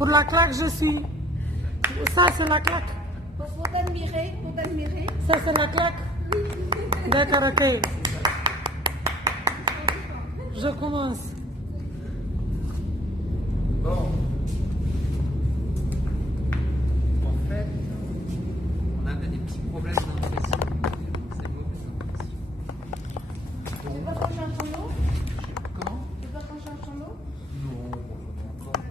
Pour la claque, je suis. Ça, c'est la claque. Faut t'admirer, faut t'admirer. Ça, c'est la claque. D'accord, ok. Je commence. Bon. En fait, on avait des petits problèmes d'impression. C'est mauvais d'impression. Tu veux pas qu'on change ton lot? Comment? Tu veux pas qu'on change ton lot? Non, encore.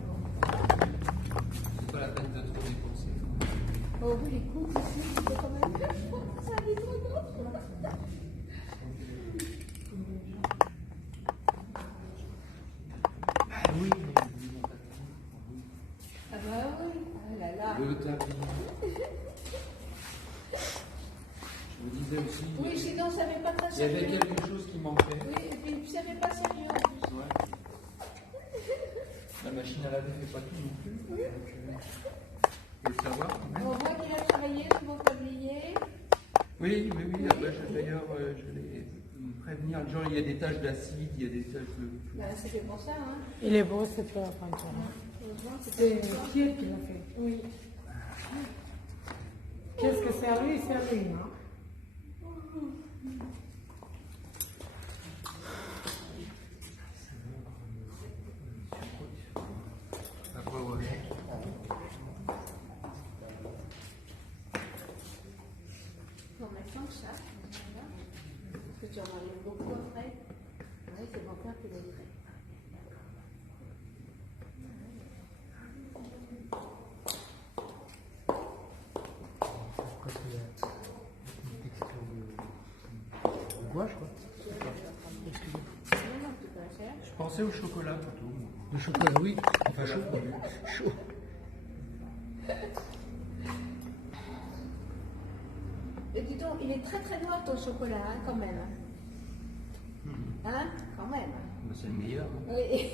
C'est pas la peine de trop dépenser. Oh oui, les coups ici, c'est quand même que ça arrive trop tôt. Oui, Ah bah oui, ah là là. le tapis. Je vous disais aussi, Oui, sinon ça n'est pas très il y avait sérieux. quelque chose qui manquait. Oui, et puis ça n'est pas sérieux en plus. Ouais. La machine à laver fait pas tout non plus. Donc, faut le savoir quand même. On voit qu'il a travaillé sur vos tabliers. Oui. Après, d'ailleurs, je vais prévenir. Genre, il y a des taches d'acide, il y a des taches de. Bah, c'était pour ça, hein. Il est beau, cette peinture. Heureusement que C'est c'était pour ça. Pierre qui l'a fait. Oui. Qu'est-ce que c'est à lui? C'est à lui, non? Après, ouais. On met 5 sacs. Voilà. Parce que tu en enlèves beaucoup après. Oui, c'est bon faire que les frais. Après, c'est une texture de gouache, quoi. Non, tu peux la faire. Je pensais au chocolat plutôt. Le chocolat, oui. Enfin, chaud. Chaud. Et dis donc, il est très très noir ton chocolat, hein, quand même. Hein, quand même. Mais c'est le meilleur. Oui.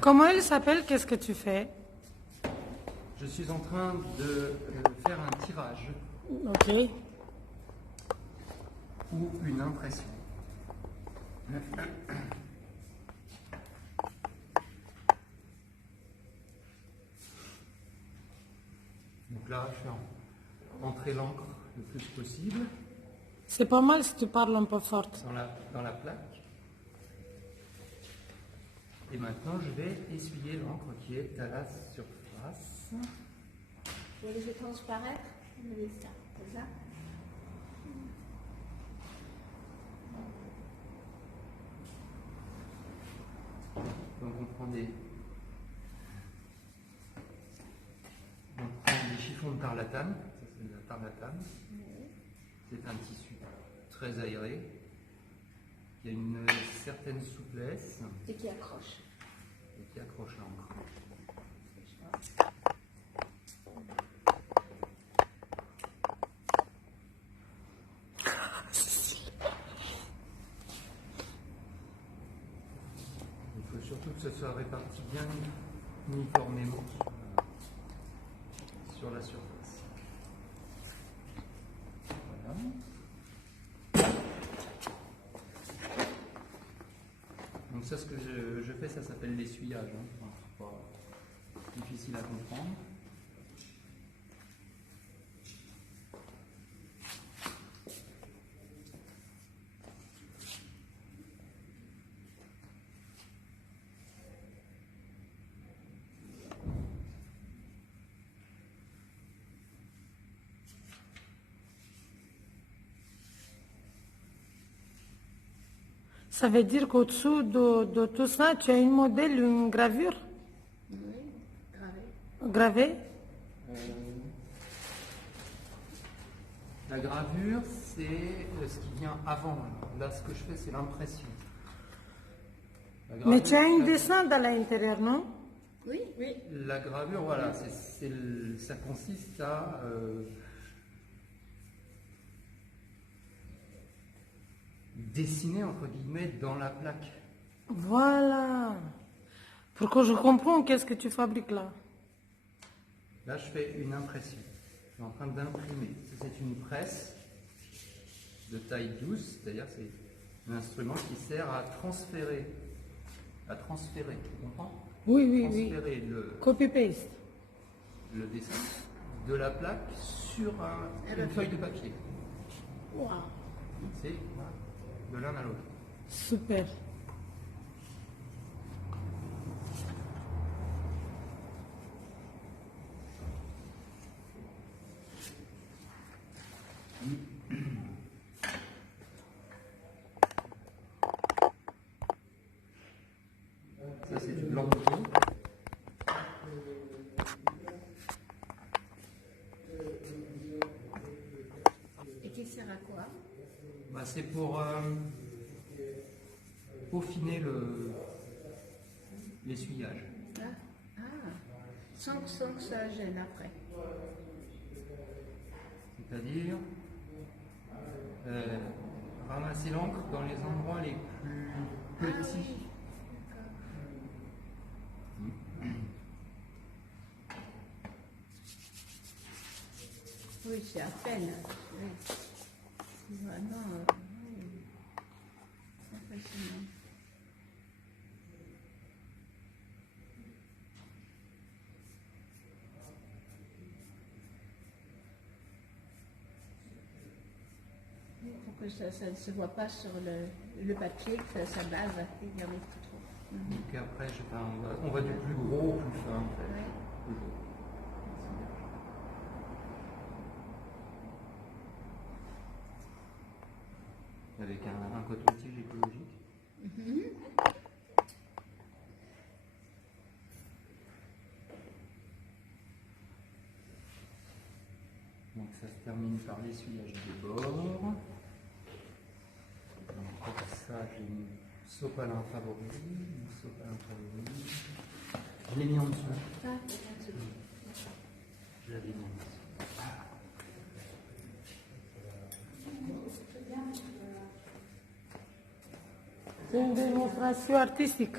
Comment il s'appelle? Qu'est-ce que tu fais? Je suis en train de faire un tirage Ok. ou une impression. Donc là, je fais entrer l'encre le plus possible C'est pas mal si tu parles un peu fort. dans la plaque. Et maintenant, je vais essuyer l'encre qui est à la surface. Vous voulez laisser transparaître? On met ça, c'est ça? Donc on prend des chiffons de tarlatane. Ça, c'est de la tarlatane. C'est un tissu très aéré, qui a une certaine souplesse Et qui accroche. et qui accroche l'encre. Il faut surtout que ce soit réparti bien uniformément sur la surface. Voilà. Donc ça, ce que je fais, ça s'appelle l'essuyage. Hein. C'est pas difficile à comprendre. Ça veut dire qu'au-dessous de tout ça, tu as une modèle, une gravure Oui, gravé. gravée? La gravure, c'est ce qui vient avant. Là, ce que je fais, c'est l'impression. La Mais gravure, tu as un la- dessin dans l'intérieur, non? Oui, oui. La gravure, voilà, ça consiste à dessiner, entre guillemets, dans la plaque. Voilà. Pour que je comprenne qu'est-ce que tu fabriques là. Là, je fais une impression. Je suis en train d'imprimer. Ça, c'est une presse de taille douce, c'est-à-dire c'est un instrument qui sert à transférer. Tu comprends? Oui, oui, oui. transférer Copy-paste. le dessin de la plaque sur une feuille de papier. Wow. C'est voilà, de l'un à l'autre. Super. Ça, c'est du blanc de veau. Et qui sert à quoi? Bah, c'est pour peaufiner l'essuyage. Ah, sans que ça gêne après. C'est-à-dire ramasser l'encre dans les endroits les plus petits. Oui, c'est à peine. Oui. Vraiment, oui. Impressionnant. Pour que ça ne se voit pas sur le papier, que ça bave, il y en a tout trop. Donc après, on va du plus gros au plus fin, en fait. Ouais. Toujours. Avec un coton-tige écologique. Donc ça se termine par l'essuyage des bords. Donc pour ça, j'ai une sopalin favori. Je l'ai mis en dessous. Ah, Je l'avais mis en dessous. C'est une démonstration artistique.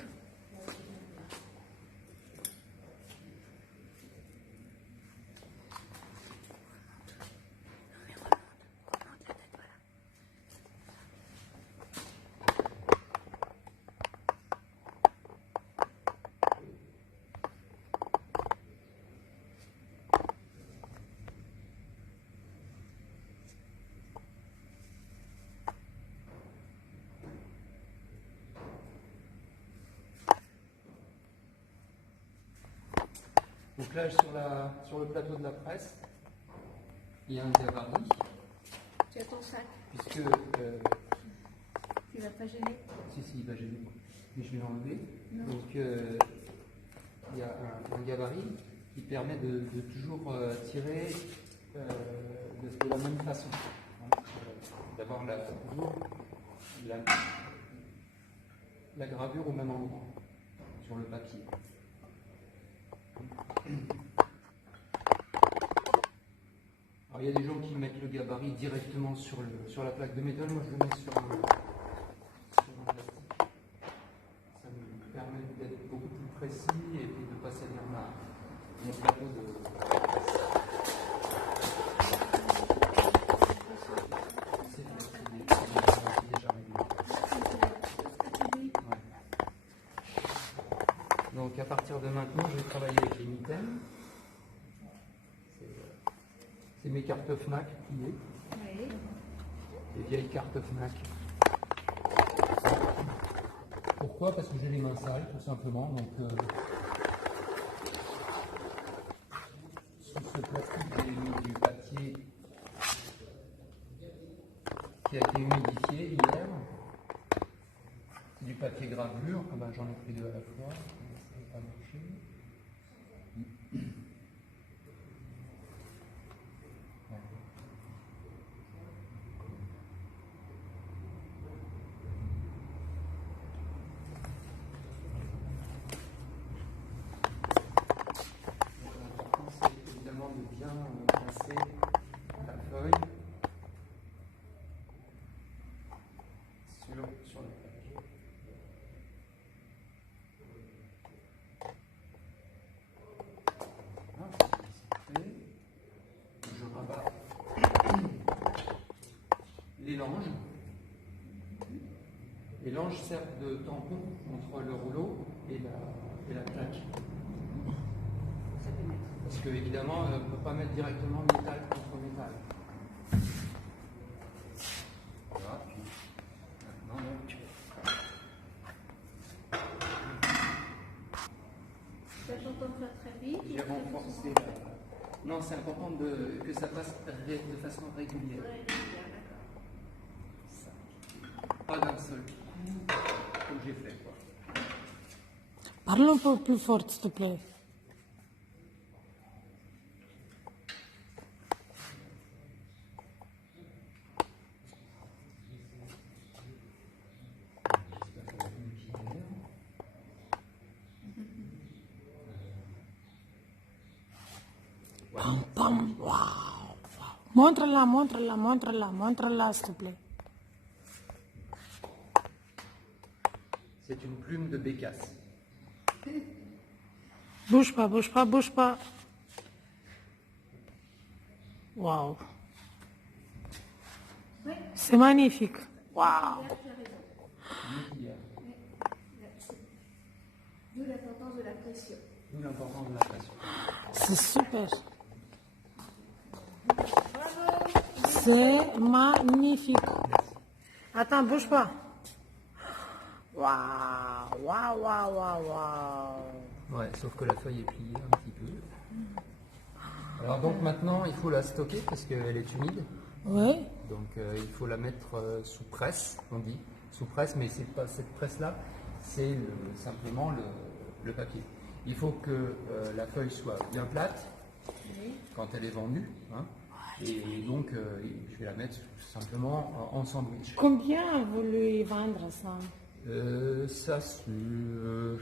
Donc là, sur le plateau de la presse, il y a un gabarit, tu as ton sac, puisque tu vas pas gêner. si, bah, mais je vais l'enlever. Non. Donc il y a un gabarit qui permet de toujours tirer de la même façon. Donc, d'avoir toujours la gravure au même endroit sur le papier. Alors il y a des gens qui mettent le gabarit directement sur la plaque de métal, moi je le mets sur un plastique. Ça me permet d'être beaucoup plus précis et de ne pas salir mon plateau c'est déjà réglé. Ouais. Donc à partir de maintenant, je vais travailler avec les mitaines. C'est mes cartes Fnac pliées, Oui. les vieilles cartes Fnac. Pourquoi? Parce que j'ai les mains sales, tout simplement. Donc, sous ce plastique, j'ai mis du papier qui a été humidifié hier. C'est du papier gravure. Ah ben, j'en ai pris deux à la fois. Ça n'a pas marché. L'important, c'est évidemment de bien placer la feuille sur la page. Voilà, c'est fait. Je rabats les langes. Les langes servent de tampon entre le rouleau et et la plaque. Ça peut mettre. Parce que évidemment, on ne peut pas mettre directement métal contre métal. Voilà, puis maintenant, donc, Ça, j'entends faire très vite. j'ai renforcé Non, c'est important que ça passe de façon régulière. Ouais, d'accord. Ça. Pas d'un seul coup, comme j'ai fait, quoi. Parle un peu plus fort, s'il te plaît. Pam, pam, waouh. Montre-la, montre-la, montre-la, montre-la, s'il te plaît. C'est une plume de bécasse. Bouge pas, bouge pas, bouge pas. Waouh. C'est magnifique. Waouh. Tu as raison. D'où l'importance de la pression. D'où l'importance de la pression. C'est super. Bravo. C'est magnifique. Attends, bouge pas. Waouh, waouh, waouh, waouh, waouh. Ouais, sauf que la feuille est pliée un petit peu. Alors donc maintenant, il faut la stocker parce qu'elle est humide. Oui. Donc il faut la mettre sous presse, on dit. Sous presse, mais c'est pas cette presse-là, c'est simplement le papier. Il faut que la feuille soit bien plate quand elle est vendue. Hein. Et donc, je vais la mettre simplement en sandwich. Combien vous lui vendre ça? Ça, je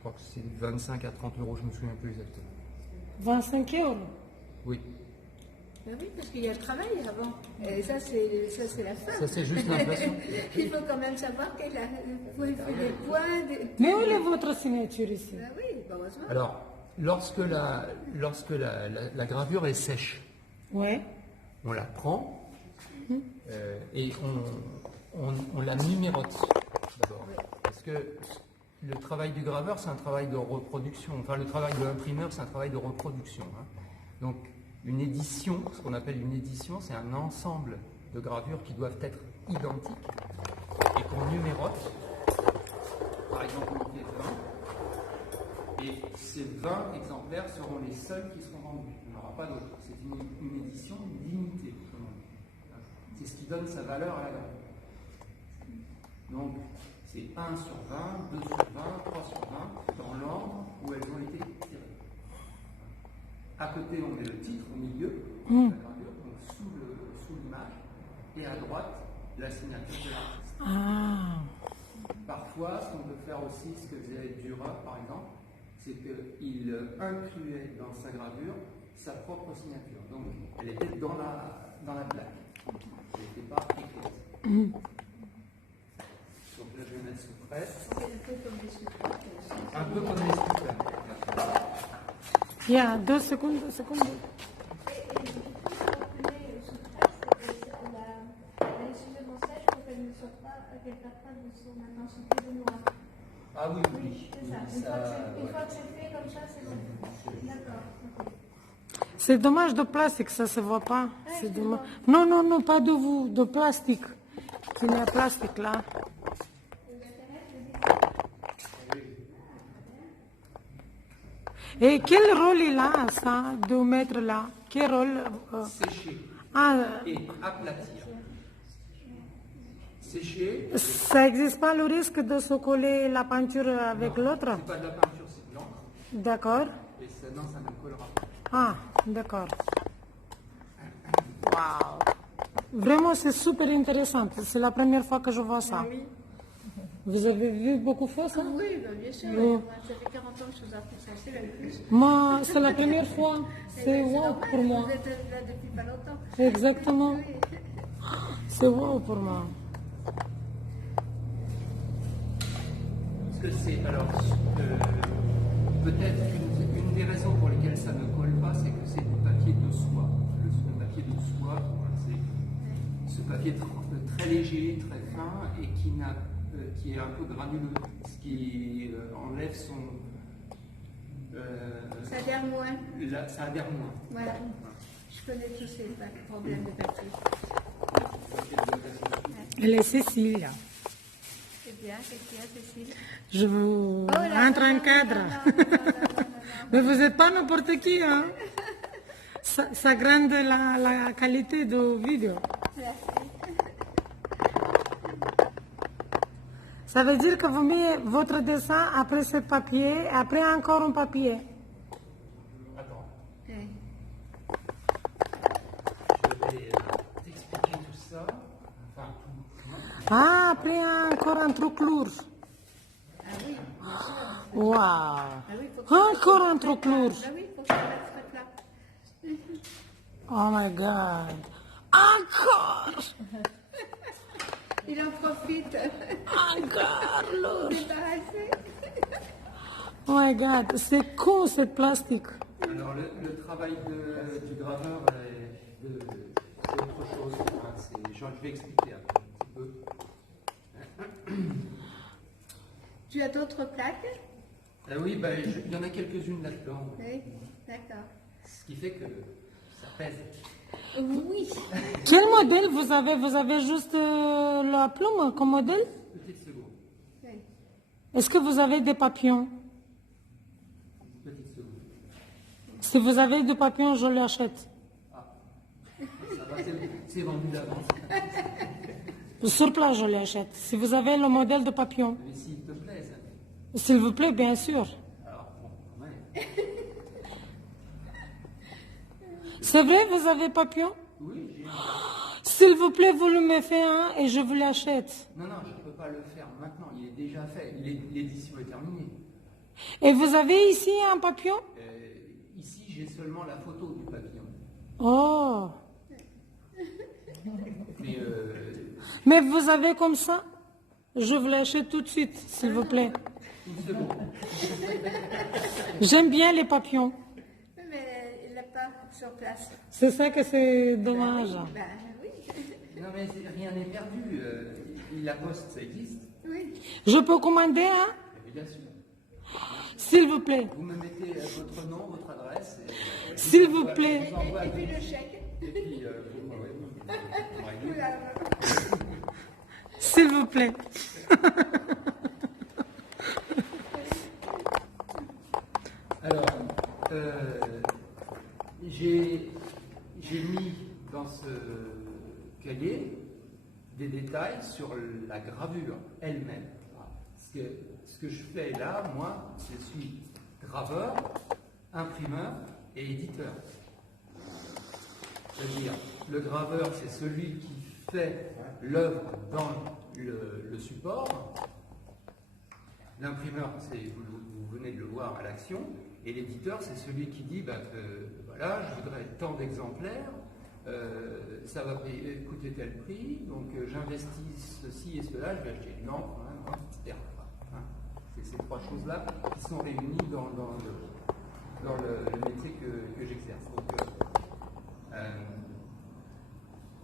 crois que c'est 25 à 30 euros, je me souviens plus exactement. 25 euros. Oui, Ben oui, parce qu'il y a le travail avant. Et ça, c'est la fin. ça c'est juste l'impression. Il faut quand même savoir qu'il faut les points. Mais où est votre signature ici? Ben oui, heureusement. Alors, lorsque la gravure est sèche, Oui. on la prend et on la numérote d'abord. Parce que le travail du graveur, c'est un travail de reproduction. Enfin, le travail de l'imprimeur, c'est un travail de reproduction. Hein. Donc, une édition, ce qu'on appelle une édition, c'est un ensemble de gravures qui doivent être identiques et qu'on numérote. Par exemple, on fait 20. Et ces 20 exemplaires seront les seuls qui seront vendus. Il n'y en aura pas d'autres. C'est une édition limitée. Comme on dit. C'est ce qui donne sa valeur à la gravure. Donc, c'est 1 sur 20, 2 sur 20, 3 sur 20, dans l'ordre où elles ont été tirées. À côté, on met le titre au milieu de la gravure, donc sous l'image, et à droite, la signature de l'artiste. Ah. Parfois, ce qu'on peut faire aussi, ce que faisait Dürer par exemple, c'est qu'il incluait dans sa gravure sa propre signature. Donc, elle était dans la plaque. Elle n'était pas écrite. Donc là, je vais mettre sous presse. C'est un peu comme des sculpteurs. Un peu comme les sculpteurs. Il y a 2 secondes, 2 secondes. Et du coup, quand on est sous presse, elle est suffisamment sèche pour qu'elle ne soit pas, qu'elle ne perde pas de son maintenant son peu de noir. Ah oui, oui. C'est ça. Une fois que c'est fait comme ça, c'est bon. D'accord. Ok. C'est dommage de plastique, ça se voit pas. C'est dommage. Non, non, non, pas de vous, de plastique. Il y a plastique là. Et quel rôle il a, ça, de mettre là? Quel rôle Sécher Ah, et aplatir. Sécher, ça n'existe pas le risque de se coller la peinture avec l'autre? c'est pas de la peinture, c'est de l'encre. D'accord. Et ça, non, ça ne collera pas. Ah, d'accord. Waouh. Vraiment, c'est super intéressant. C'est la première fois que je vois ça. Vous avez vu beaucoup de fois ça? Oui, ben, bien sûr. Oui. Moi, ça fait 40 ans que je suis aux arts français, même plus. Moi, c'est la première fois. C'est C'est wow normal, pour moi. Vous êtes là depuis pas longtemps. Exactement. Oui. C'est wow pour moi. Parce que c'est, alors, peut-être une des raisons pour lesquelles ça ne colle pas, c'est que c'est du papier de soie. Le papier de soie, voilà, c'est ce papier très léger, très fin et qui est un peu granuleux, ce qui enlève Ça adhère moins. Là, ça adhère moins. Voilà. Je connais tous ces problèmes de papier. Elle est Cécile. Là. C'est bien, qu'est-ce qu'il y a, Cécile? Je vous Oh là, entre en non, cadre. non. Mais vous n'êtes pas n'importe qui, hein. Ça grande la qualité de vidéo. Merci. Ça veut dire que vous mettez votre dessin après ce papier, après encore un papier. Attends, Oui. je vais t'expliquer tout ça. Enfin, tout. Ah, après encore un truc lourd. Ah oui, bien sûr. Waouh. Ah oui, faut que Encore un truc lourd. Ah oui, faut que je mette ce truc-là. Oh my God. Encore. Il en profite. Encore lourd. Débarrassé. Oh my God. C'est cool, ce plastique. Alors, le travail du graveur c'est autre chose. Hein, je vais expliquer un petit peu. Tu as d'autres plaques? Oui, il y en a quelques-unes là-dedans. Oui, d'accord. Ce qui fait que ça pèse. Oui. Quel modèle vous avez? Vous avez juste la plume comme modèle? Petite seconde. Oui. Est-ce que vous avez des papillons? Petite seconde. Si vous avez des papillons, je les achète. Ça va, c'est vendu d'avance. Sur place, je les achète. Si vous avez le modèle de papillon. Mais s'il te plaît, ça. S'il vous plaît, bien sûr. Alors, bon, ouais. C'est vrai, vous avez papillon? Oui, j'ai un. S'il vous plaît, vous me faites un et je vous l'achète. Non, je ne peux pas le faire maintenant. Il est déjà fait. L'édition est terminée. Et vous avez ici un papillon? Ici, j'ai seulement la photo du papillon. Oh. Mais Mais vous avez comme ça? Je vous l'achète tout de suite, s'il vous plaît. une seconde. J'aime bien les papillons. Mais il l'a pas sur place. C'est ça que c'est dommage. Ben oui. Non, mais rien n'est perdu. La poste, ça existe. Oui. Je peux commander, hein? Bien sûr. S'il vous plaît. Vous me mettez votre nom, votre adresse. S'il vous plaît. Et puis le chèque. Et puis, vous réglez. Oula. S'il vous plaît. Alors, j'ai mis dans ce cahier des détails sur la gravure elle-même. Ce que je fais là, moi, je suis graveur, imprimeur et éditeur. C'est-à-dire, le graveur, c'est celui qui fait l'œuvre dans le support. L'imprimeur, vous venez de le voir à l'action. Et l'éditeur, c'est celui qui dit voilà, je voudrais tant d'exemplaires, ça va coûter tel prix, donc j'investis ceci et cela, je vais acheter une encre, etc. Hein. C'est ces trois choses-là qui sont réunies dans le métier que j'exerce. Donc,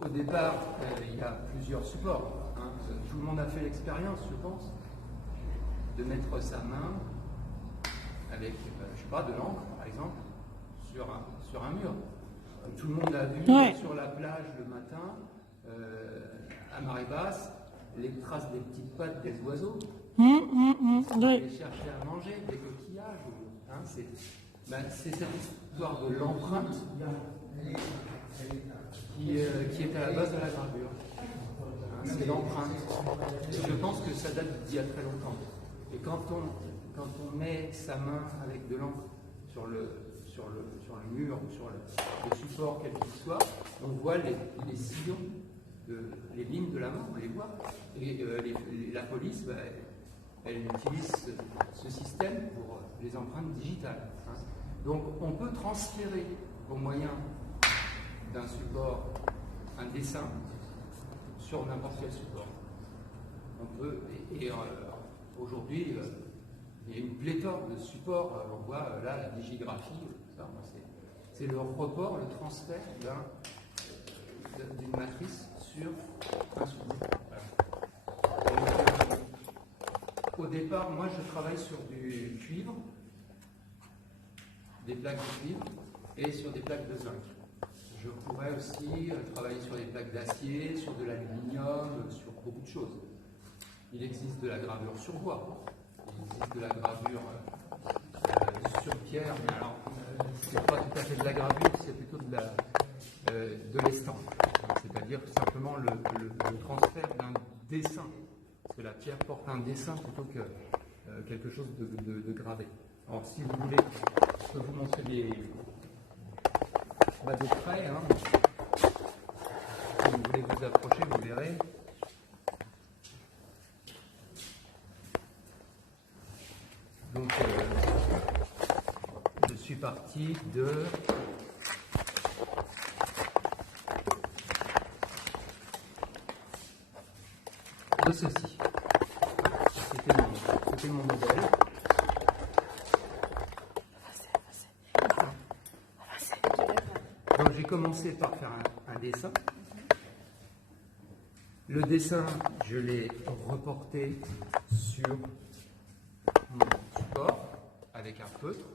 au départ, il y a plusieurs supports. Hein. Tout le monde a fait l'expérience, je pense, de mettre sa main avec, je sais pas, de l'encre, par exemple, sur un mur. Tout le monde a vu sur la plage le matin, à marée basse, les traces des petites pattes des oiseaux. Aller chercher à manger, des coquillages. Hein, c'est cette histoire de l'empreinte qui est à la base de la gravure. Hein, c'est l'empreinte. Je pense que ça date d'il y a très longtemps. Et quand on met sa main avec de l'encre sur le mur ou sur le support quel qu'il soit, on voit les sillons, les lignes de la main, on les voit. Et la police, elle utilise ce système pour les empreintes digitales. Hein. Donc on peut transférer au moyen d'un support un dessin sur n'importe quel support. On peut, aujourd'hui, il y a une pléthore de supports. On voit là la digigraphie, c'est le report, le transfert d'une matrice sur un support. Voilà. Au départ, moi je travaille sur du cuivre des plaques de cuivre et sur des plaques de zinc. Je pourrais aussi travailler sur des plaques d'acier, sur de l'aluminium, sur beaucoup de choses. Il existe de la gravure sur bois, il existe de la gravure sur pierre, mais alors c'est pas tout à fait de la gravure, c'est plutôt de l'estampe. C'est-à-dire simplement le transfert d'un dessin. Parce que la pierre porte un dessin plutôt que quelque chose de gravé. Alors si vous voulez, je peux vous montrer des traits. Hein. Si vous voulez vous approcher, vous verrez. Donc je suis parti de ceci. C'était mon modèle. Donc j'ai commencé par faire un dessin. Le dessin, je l'ai reporté sur mon support avec un feutre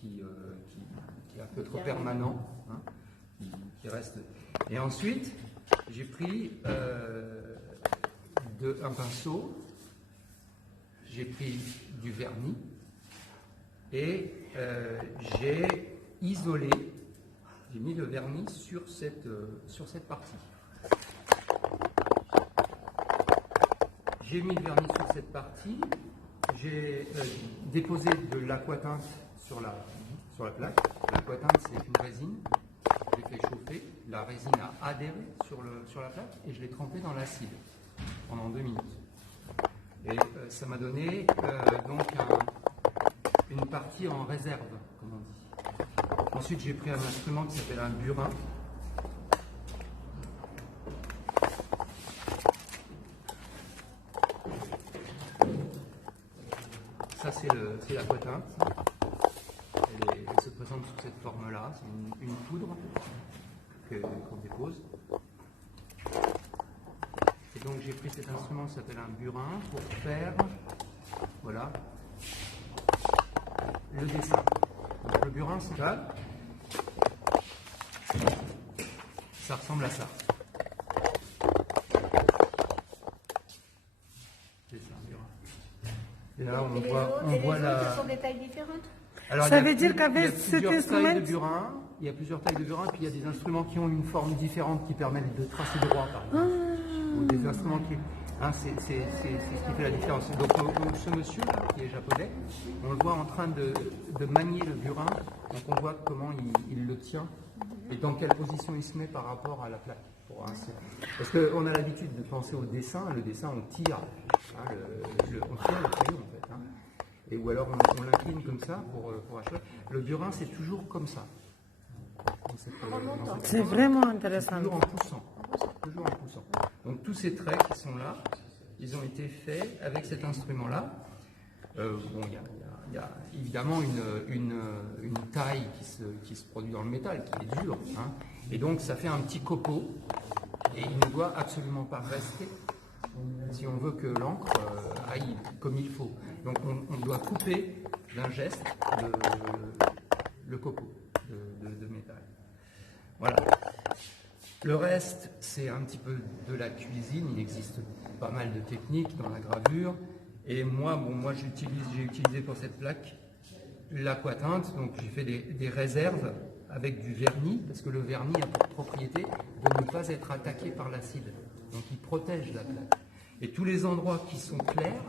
qui est un feutre permanent, hein, qui reste. Et ensuite, j'ai pris un pinceau, j'ai pris du vernis et j'ai isolé, j'ai mis le vernis sur cette partie. J'ai mis le vernis sur cette partie, j'ai déposé de l'aquatinte sur la plaque. L'aquatinte, c'est une résine, je l'ai fait chauffer, la résine a adhéré sur la plaque et je l'ai trempée dans l'acide pendant 2 minutes. Et ça m'a donné donc une partie en réserve, comme on dit. Ensuite, j'ai pris un instrument qui s'appelle un burin. Ça, c'est l'aquatinte. Elle se présente sous cette forme-là. C'est une poudre qu'on dépose. Et donc j'ai pris cet instrument qui s'appelle un burin pour faire, voilà, le dessin. Donc le burin, c'est ça. Ça ressemble à ça. C'est ça, un burin. Et là, on voit la... Ce sont des tailles différentes. Alors, Ça veut dire qu'avec cet instrument, il y a plusieurs tailles de burin, puis il y a des instruments qui ont une forme différente qui permettent de tracer droit, par exemple. Ou des instruments qui... Hein, c'est ce qui fait la différence. Donc ce monsieur-là, qui est japonais, on le voit en train de manier le burin, donc on voit comment il le tient et dans quelle position il se met par rapport à la plaque. Parce qu'on a l'habitude de penser au dessin, le dessin on tire, hein, on tire le crayon en fait. Hein. Et, ou alors on l'incline comme ça pour achever. Le burin c'est toujours comme ça. c'est vraiment intéressant. Toujours en poussant. Toujours en poussant. Donc tous ces traits qui sont là, ils ont été faits avec cet instrument-là. Bon, il y a évidemment une taille qui se produit dans le métal, qui est dure. Hein, et donc ça fait un petit copeau. Et il ne doit absolument pas rester si on veut que l'encre aille comme il faut. Donc on doit couper d'un geste le copeau de métal. Voilà. Le reste, c'est un petit peu de la cuisine. Il existe pas mal de techniques dans la gravure. Et moi j'ai utilisé pour cette plaque l'aquatinte. Donc j'ai fait des réserves avec du vernis, parce que le vernis a pour propriété de ne pas être attaqué par l'acide. Donc il protège la plaque. Et tous les endroits qui sont clairs,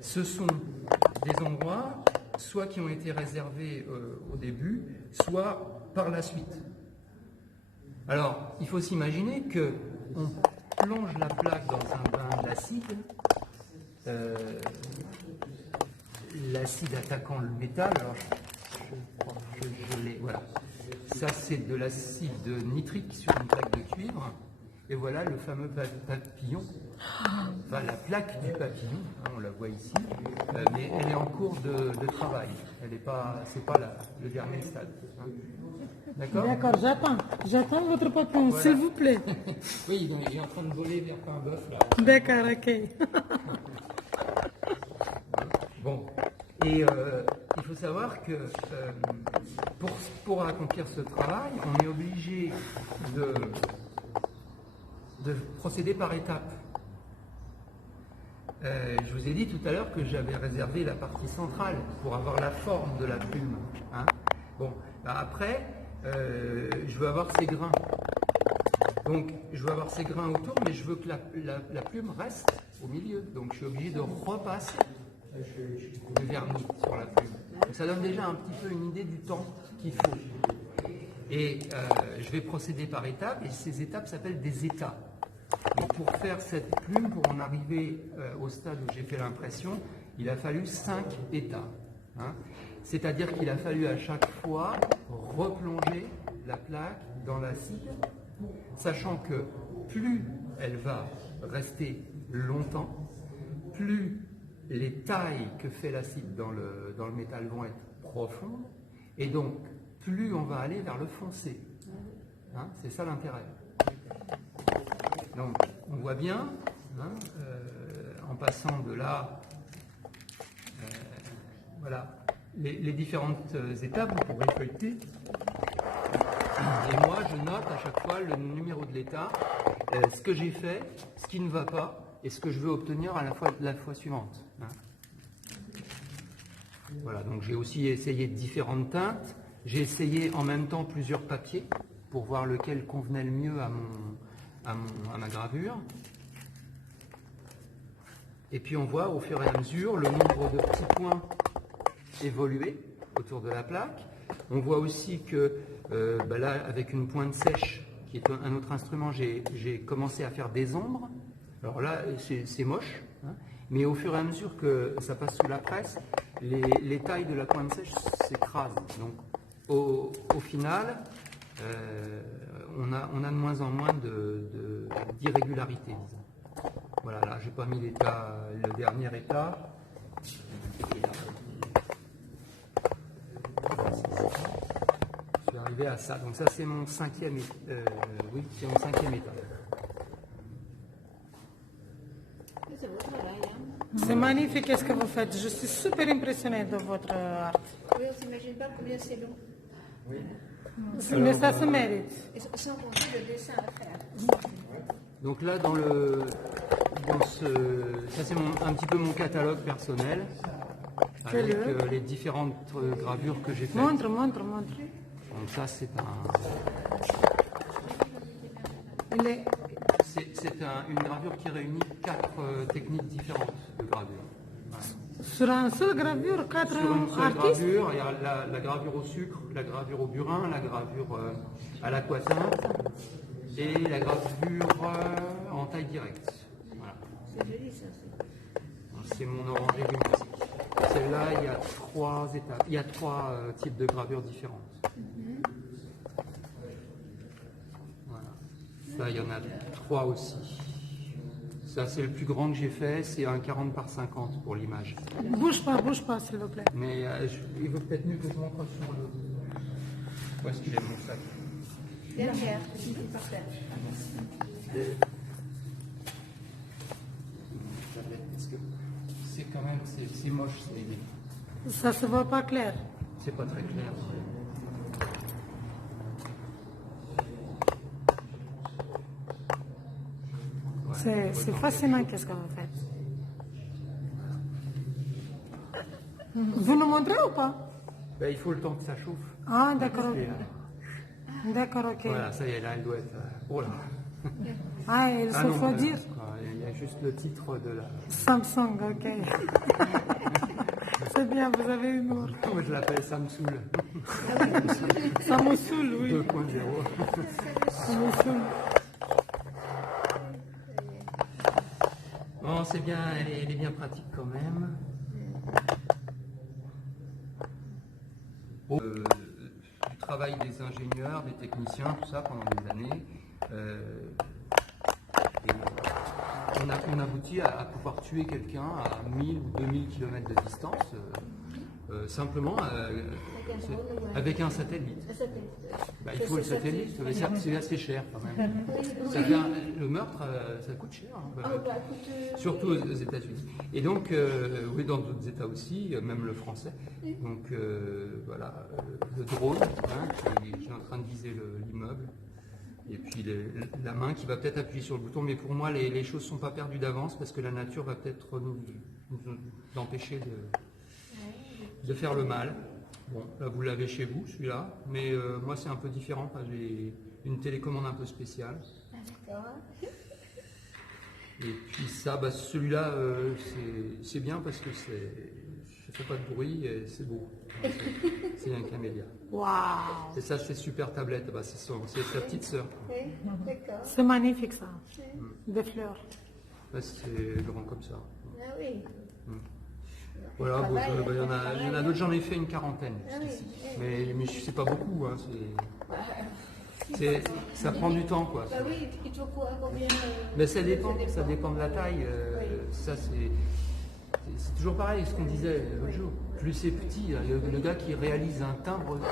ce sont des endroits soit qui ont été réservés au début, soit par la suite. Alors, il faut s'imaginer qu'on plonge la plaque dans un bain d'acide, l'acide attaquant le métal, alors je l'ai, voilà. Ça, c'est de l'acide nitrique sur une plaque de cuivre. Et voilà le fameux papillon, enfin la plaque du papillon, hein, on la voit ici, mais elle est en cours de travail. Elle n'est pas, c'est pas le dernier stade. Hein. D'accord. D'accord, j'attends votre papillon, voilà. S'il vous plaît. Oui, donc il est en train de voler vers un bœuf là. D'accord, ok. Bon, et il faut savoir que pour accomplir ce travail, on est obligé de procéder par étapes. Je vous ai dit tout à l'heure que j'avais réservé la partie centrale pour avoir la forme de la plume. Hein. Bon, bah après, je veux avoir ces grains. Donc, je veux avoir ces grains autour, mais je veux que la plume reste au milieu. Donc, je suis obligé de repasser le vernis sur la plume. Donc, ça donne déjà un petit peu une idée du temps qu'il faut. Et je vais procéder par étapes, et ces étapes s'appellent des états. Et pour faire cette plume, pour en arriver au stade où j'ai fait l'impression, il a fallu 5 états. Hein. C'est-à-dire qu'il a fallu à chaque fois replonger la plaque dans l'acide, sachant que plus elle va rester longtemps, plus les tailles que fait l'acide dans le métal vont être profondes, et donc plus on va aller vers le foncé. Hein, c'est ça l'intérêt. Donc on voit bien, hein, en passant de là, voilà, les différentes étapes, vous pourrez feuilleter. Et moi, je note à chaque fois le numéro de l'état, ce que j'ai fait, ce qui ne va pas, et ce que je veux obtenir à la fois suivante. Hein. Voilà, donc j'ai aussi essayé différentes teintes. J'ai essayé en même temps plusieurs papiers pour voir lequel convenait le mieux à ma gravure. Et puis on voit au fur et à mesure le nombre de petits points évoluer autour de la plaque. On voit aussi que là, avec une pointe sèche, qui est un autre instrument, j'ai commencé à faire des ombres. Alors là, c'est moche, hein, mais au fur et à mesure que ça passe sous la presse, les tailles de la pointe sèche s'écrasent. Donc au final, on a de moins en moins d'irrégularités. Voilà, là, j'ai pas mis l'état, le dernier état. Je suis arrivé à ça. Donc ça, c'est mon cinquième état. Oui, c'est mon cinquième état. C'est magnifique ce que vous faites. Je suis super impressionnée de votre art. Oui, on ne s'imagine pas combien c'est long. Oui. Mais ça se mérite. Et sans compter le dessin à faire. Donc là, ça c'est un petit peu mon catalogue personnel, avec les différentes gravures que j'ai faites. Montre. Donc ça, c'est une gravure qui réunit 4 techniques différentes de gravure. Sur une seule gravure, 4 Sur une seule artistes. gravure, il y a la gravure au sucre, la gravure au burin, la gravure à l'aquatinte et la gravure en taille directe. Voilà. C'est joli ça. C'est mon orangé luminesque. Celle-là, il y a 3 étapes, il y a 3 types de gravures différentes. Voilà. Ça, il y en a 3 aussi. Ça, c'est le plus grand que j'ai fait, c'est un 40 par 50 pour l'image. Bouge pas, s'il vous plaît. Mais il vaut peut-être mieux que je montre sur le... Où est-ce qu'il est mon sac? Derrière, par terre. Parce que c'est quand même, c'est moche, Ça se voit pas clair. c'est pas très clair. C'est fascinant qu'est-ce que vous faites. Vous nous montrez ou pas? Ben, il faut le temps que ça chauffe. Ah, d'accord. Et, D'accord, ok. voilà, ça y est, là, elle doit être... oh là. Ah, il se faut dire Il y a juste le titre de la... Samsung, ok. C'est bien, vous avez humour. Moi, je l'appelle Samsung Ça me saoule, oui. 2.0. Ça me saoule. Bon, c'est bien, elle est bien pratique quand même. Du travail des ingénieurs, des techniciens, tout ça pendant des années. Et on aboutit à pouvoir tuer quelqu'un à 1000 ou 2000 km de distance Simplement avec un satellite. Un satellite. Bah, il faut le satellite, mais c'est assez cher quand même. Le meurtre, ça coûte cher. Hein, Ah, bah, écoute, surtout aux États-Unis. Et donc, oui, dans d'autres États aussi, même le français. Donc, voilà, le drone qui est en train de viser l'immeuble. Et puis la main qui va peut-être appuyer sur le bouton. Mais pour moi, les choses ne sont pas perdues d'avance parce que la nature va peut-être nous empêcher de faire le mal. Bon, là, vous l'avez chez vous, celui-là. Mais moi, c'est un peu différent. J'ai une télécommande un peu spéciale. Ah, d'accord. Et puis ça, bah, celui-là, c'est bien parce que ça ne fait pas de bruit et c'est beau. C'est un camélia. Waouh! Et ça, c'est super tablette. Bah, c'est sa petite sœur. Oui, d'accord. C'est magnifique ça. Des fleurs. Là, c'est grand comme ça. Ah oui. Voilà, bon, Travail, il y en a d'autres, j'en ai fait une quarantaine. Ah oui, Ici. oui. Mais c'est pas beaucoup. Hein, ça prend du temps, quoi. Bah oui, il faut voir combien. Mais ça dépend de la taille. Ça, c'est toujours pareil, ce qu'on disait l'autre jour. Plus c'est petit, le gars qui réalise un timbre au bureau,